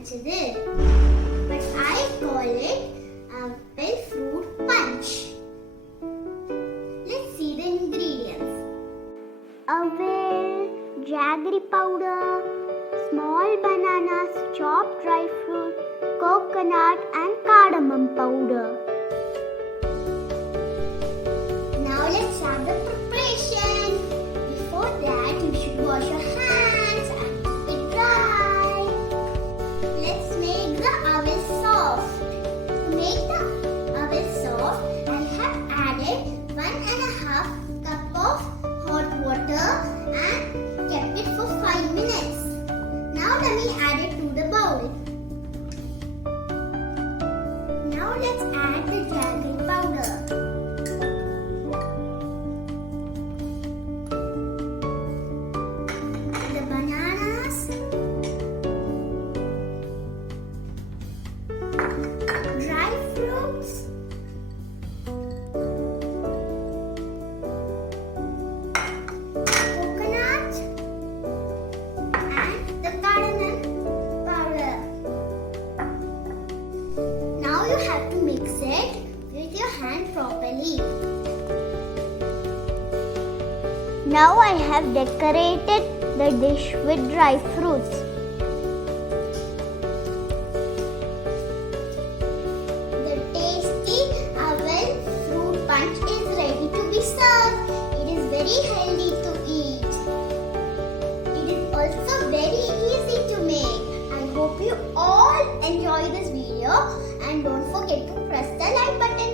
Nannichathu, but I call it Aval Fruit Punch. Let's see the ingredients. Aval, jaggery powder, small bananas, chopped dry fruit, coconut and cardamom powder. Now let's start the preparation. Before that, you should wash your hands and keep it dry. Let's make the aval soft. To make the aval soft, I have added 1.5 cup of hot water and kept it for 5 minutes. Now let me add it to the bowl. Now let's add the jaggery powder. The bananas, dry fruits, coconut and the cardamom powder. Now you have to mix it with your hand properly. Now I have decorated the dish with dry fruits. The tasty Aval Fruit Punch is ready to be served. It is very healthy to eat. It is also very easy to make. I hope you all enjoy this video and don't forget to press the like button.